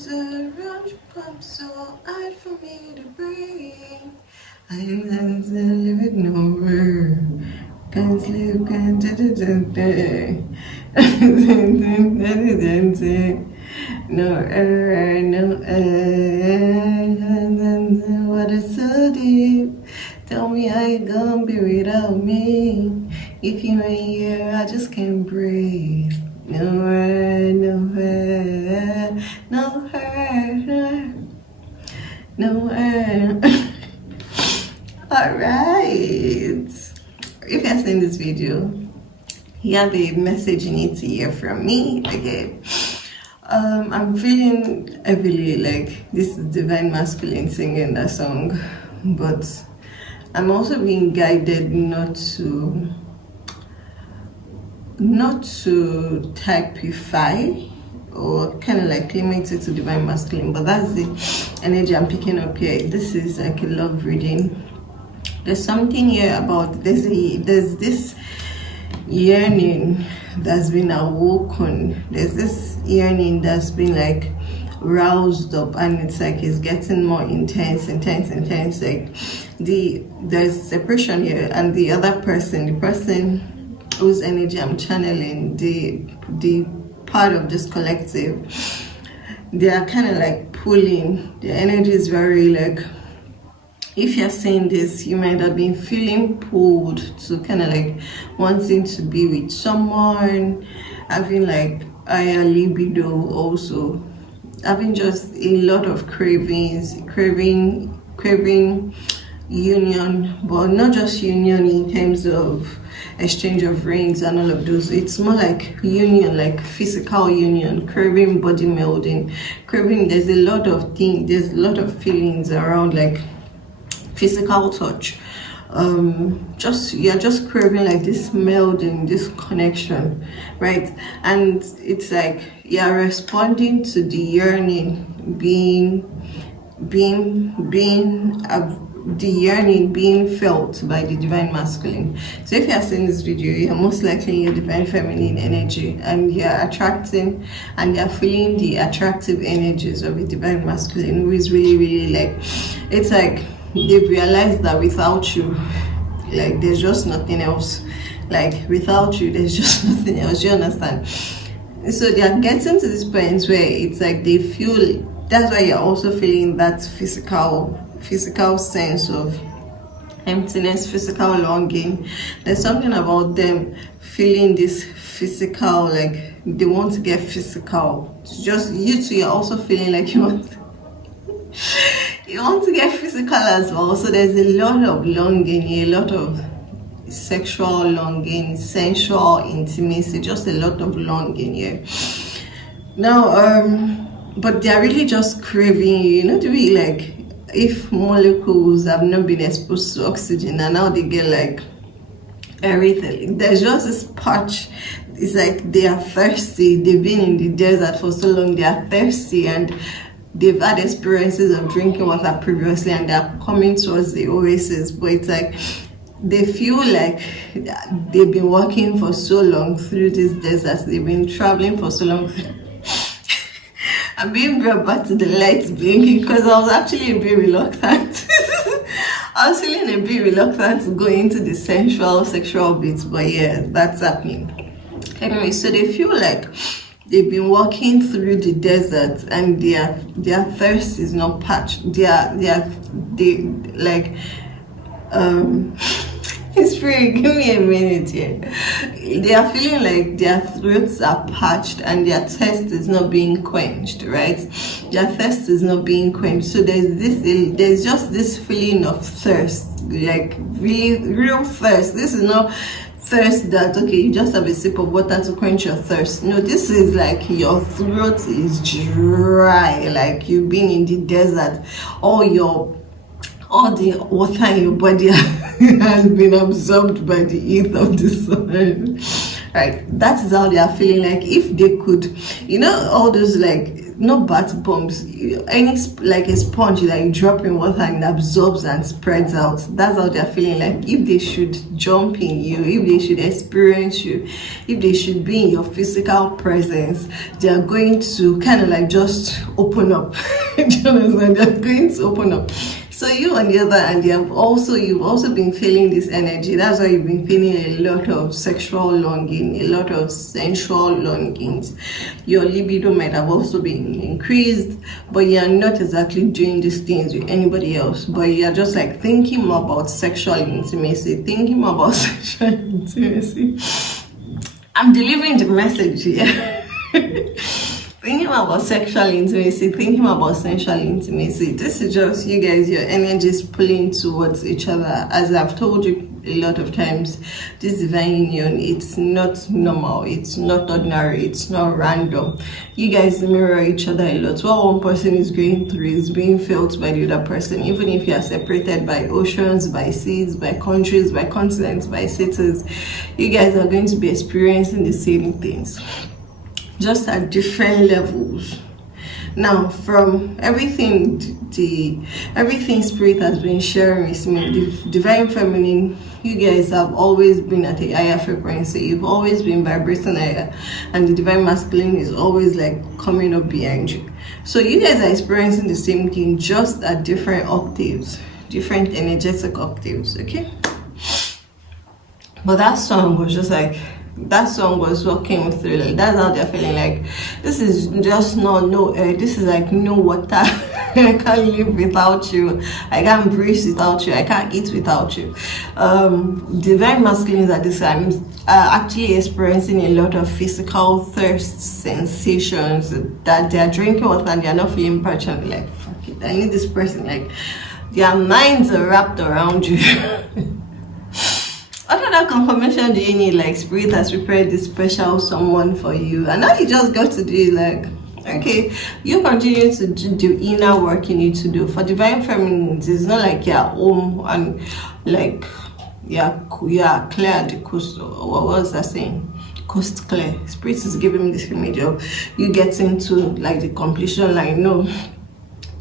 was a rush pump so hard for me to breathe. I can't live it nowhere. Can't sleep, can't no air, no air. Water so deep. Tell me how you gonna be without me. If you ain't here, I just can't breathe. No air, no air, no air, no air. Alright. If you're seeing this video, you have a message you need to hear from me. Okay. I'm feeling heavily like this is divine masculine singing that song, but I'm also being guided not to typify or kind of like limit it to divine masculine, but that's the energy I'm picking up here. This is like a love reading. There's something here about there's this yearning that's been awoken. There's this yearning that's been like roused up, and it's like it's getting more intense. Like there's separation here, and the other person, the person whose energy I'm channeling, the part of this collective, they are kind of like pulling. The energy is very like, if you're saying this, you might have been feeling pulled to kind of like wanting to be with someone, having like higher libido, also having just a lot of craving union, but not just union in terms of exchange of rings and all of those. It's more like union, like physical union, craving body melding, craving. There's a lot of feelings around like physical touch. You're just craving like this melding, this connection, right? And it's like you're responding to the yearning being felt by the divine masculine. So if you're seeing this video, you're most likely in your divine feminine energy, and you're attracting and you're feeling the attractive energies of the divine masculine, who is really like, it's like they've realized that without you, like there's just nothing else. Like without you, there's just nothing else. You understand? So they are getting to this point where it's like they feel. That's why you're also feeling that physical sense of emptiness, physical longing. There's something about them feeling this physical, like they want to get physical. Just you two, you're also feeling like you want to get physical as well. So there's a lot of longing, a lot of sexual longing, sensual intimacy, just a lot of longing here. Now, but they're really just craving you, to be like, if molecules have not been exposed to oxygen and now they get like everything, there's just this patch. It's like they are thirsty. They've been in the desert for so long, they are thirsty, and they've had experiences of drinking water previously, and they're coming towards the oasis. But it's like they feel like they've been walking for so long through this desert, they've been traveling for so long. I'm being brought back to the light blinking because I was actually a bit reluctant. I was feeling a bit reluctant to go into the sensual sexual bits, but yeah, that's happening. Anyway, so they feel like they've been walking through the desert, and their thirst is not patched. It's free. Give me a minute here. They are feeling like their throats are parched and their thirst is not being quenched, right? Their thirst is not being quenched. So there's just this feeling of thirst, like real thirst. This is not thirst that, okay, you just have a sip of water to quench your thirst. No, this is like your throat is dry, like you've been in the desert. All the water in your body has been absorbed by the heat of the sun. Right, that is how they are feeling. Like if they could, all those like not bath bombs, any like a sponge that you drop in water and it absorbs and spreads out. That's how they're feeling. Like if they should jump in you, if they should experience you, if they should be in your physical presence, they are going to kind of like just open up. Do you understand? They're going to open up. So you on the other hand, you've also been feeling this energy. That's why you've been feeling a lot of sexual longing, a lot of sensual longings. Your libido might have also been increased, but you're not exactly doing these things with anybody else. But you're just like thinking more about sexual intimacy, thinking more about sexual intimacy. I'm delivering the message here. Thinking about sexual intimacy, thinking about sensual intimacy. This is just you guys, your energies pulling towards each other. As I've told you a lot of times, this divine union, it's not normal, it's not ordinary, it's not random. You guys mirror each other a lot. What one person is going through is being felt by the other person, even if you are separated by oceans, by seas, by countries, by continents, by cities. You guys are going to be experiencing the same things, just at different levels. Now, from everything Spirit has been sharing with me, the divine feminine, you guys have always been at a higher frequency. You've always been vibrating higher, and the divine masculine is always like coming up behind you. So you guys are experiencing the same thing, just at different octaves, different energetic octaves. Okay, but that song was just like, that song was what came through. Like, that's how they're feeling. Like, this is just no air, this is like no water. I can't live without you, I can't breathe without you, I can't eat without you. Divine masculines at this time are actually experiencing a lot of physical thirst sensations, that they're drinking water and they're not feeling parched. Like, fuck it, I need this person. Like, their minds are wrapped around you. What other confirmation do you need? Like, Spirit has prepared this special someone for you, and now you just got to do like, okay, you continue to do inner work you need to do. For divine feminines, it's not like you're home and like you're clear the coast. What was that saying? Coast clear. Spirit is giving me this image of you getting to like the completion line. No,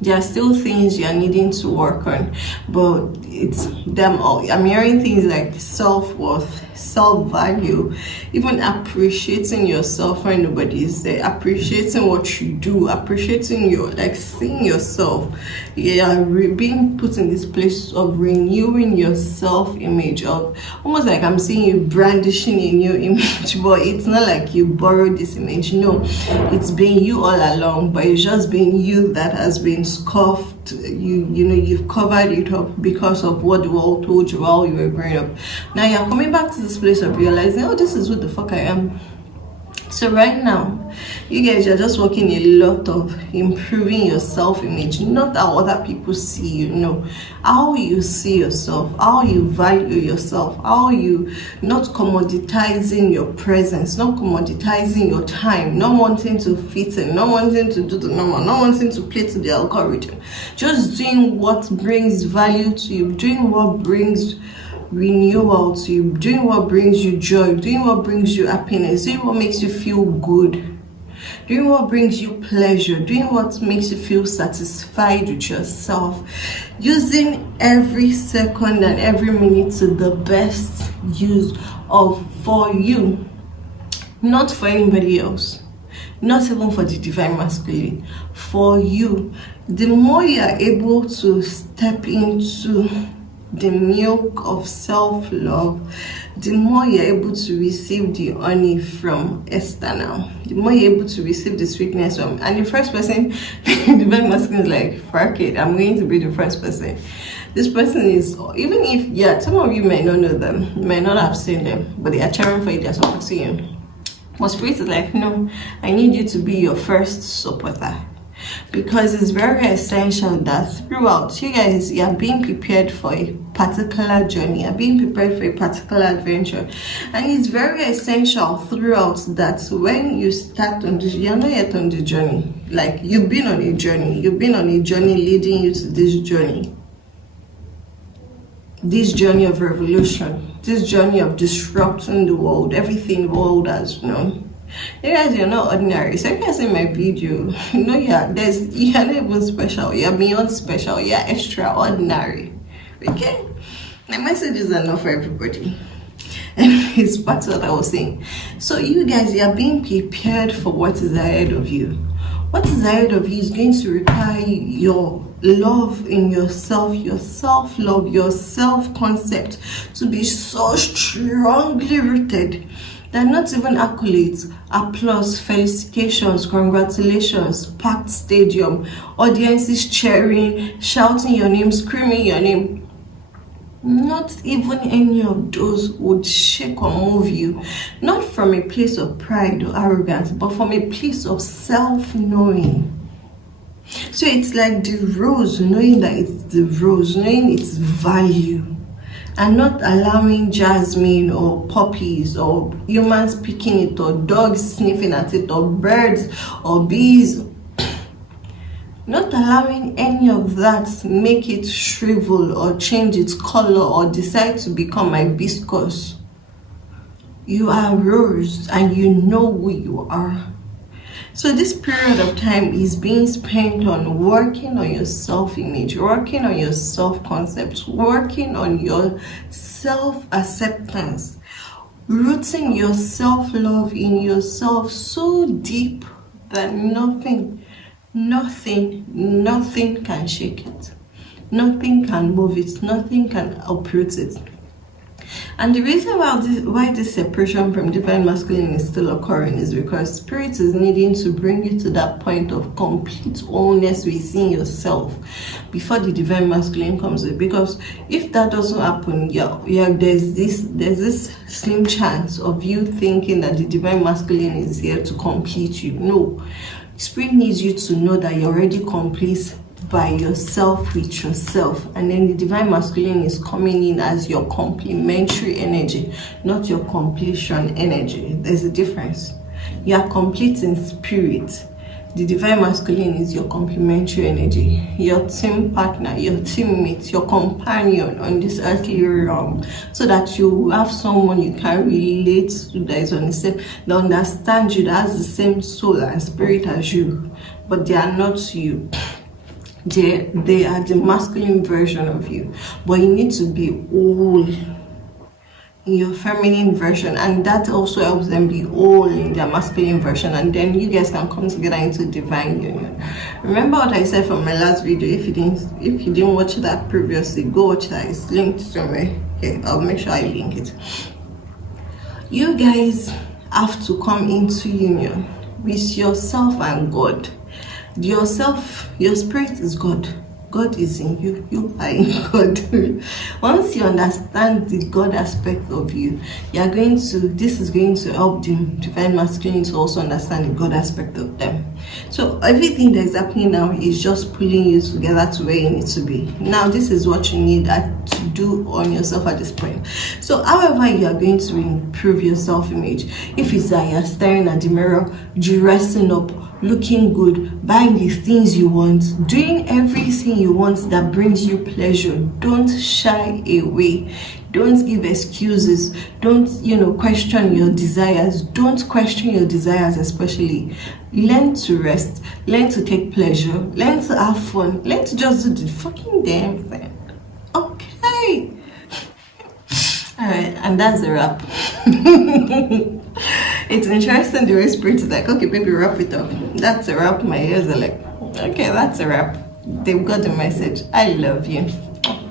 there are still things you are needing to work on, but it's them all. I'm hearing things like self-worth, self-value, even appreciating yourself when nobody is there, appreciating what you do, appreciating your, like, seeing yourself. Yeah, being put in this place of renewing your self-image, of almost like I'm seeing you brandishing a new image, but it's not like you borrowed this image. No, it's been you all along, but it's just been you that has been scuffed. You know, you've covered it up because of what the world told you while you were growing up. Now you're coming back to this place of realizing, oh, this is what the fuck I am. So right now, you guys are just working a lot of improving your self-image, not how other people see you, no, how you see yourself, how you value yourself, how you not commoditizing your presence, not commoditizing your time, not wanting to fit in, not wanting to do the normal, not wanting to play to the algorithm, just doing what brings value to you, doing what brings renewal to you, doing what brings you joy, doing what brings you happiness, doing what makes you feel good, doing what brings you pleasure, doing what makes you feel satisfied with yourself, using every second and every minute to the best use of for you, not for anybody else, not even for the divine masculine, for you. The more you are able to step into the milk of self-love, the more you're able to receive the honey from external, the more you're able to receive the sweetness from. And the first person, the very masculine is like, fuck it, I'm going to be the first person. This person is, even if, yeah, some of you may not know them, you may not have seen them, but they are cheering for you, they're supporting you. But Spirit is like, no, I need you to be your first supporter. Because it's very essential that throughout, you guys, you're being prepared for a particular journey, you're being prepared for a particular adventure, and it's very essential throughout that when you start on this, you're not yet on the journey. Like, you've been on a journey leading you to this journey of revolution, this journey of disrupting the world, everything the world has known. You guys, you're not ordinary. So if you guys see my video, you know, you're not even special. You're beyond special. You're extraordinary. Okay? The messages are not for everybody. Anyways, back to what I was saying. So you guys, you are being prepared for what is ahead of you. What is ahead of you is going to require your love in yourself, your self-love, your self-concept to be so strongly rooted that not even accolades, applause, felicitations, congratulations, packed stadium, audiences cheering, shouting your name, screaming your name, not even any of those would shake or move you. Not from a place of pride or arrogance, but from a place of self-knowing. So it's like the rose, knowing that it's the rose, knowing its value, and not allowing jasmine or poppies or humans picking it or dogs sniffing at it or birds or bees. Not allowing any of that make it shrivel or change its color or decide to become hibiscus. You are rose and you know who you are. So this period of time is being spent on working on your self-image, working on your self-concept, working on your self-acceptance, rooting your self-love in yourself so deep that nothing can shake it. Nothing can move it. Nothing can uproot it. And the reason why this separation from divine masculine is still occurring is because spirit is needing to bring you to that point of complete wholeness within yourself before the divine masculine comes in. Because if that doesn't happen, there's this slim chance of you thinking that the divine masculine is here to complete you. No. Spirit needs you to know that you're already complete by yourself with yourself, and then the divine masculine is coming in as your complementary energy, not your completion energy. There's a difference. You are complete in spirit. The divine masculine is your complementary energy, your team partner, your teammate, your companion on this earthly realm, so that you have someone you can relate to that is on the same, that understands you, that has the same soul and spirit as you, but they are not you. They are the masculine version of you, but you need to be all in your feminine version, and that also helps them be all in their masculine version, and then you guys can come together into divine union. Remember what I said from my last video? If you didn't watch that previously, go watch that. It's linked somewhere. Okay, I'll make sure I link it. You guys have to come into union with yourself and God. Yourself, your spirit is God. God is in you. You are in God. Once you understand the God aspect of you, this is going to help the divine masculine to also understand the God aspect of them. So everything that is happening now is just pulling you together to where you need to be. Now, this is what you need to do on yourself at this point. So however you are going to improve your self-image, if it's that you're staring at the mirror, dressing up, looking good, buying the things you want, doing everything you want that brings you pleasure, don't shy away. Don't give excuses. Don't, question your desires. Don't question your desires, especially. Learn to rest. Learn to take pleasure. Learn to have fun. Learn to just do the fucking damn thing. Okay. Alright, and that's a wrap. It's interesting the way spirit is like, okay, baby, wrap it up. That's a wrap. My ears are like, okay, that's a wrap. They've got the message. I love you.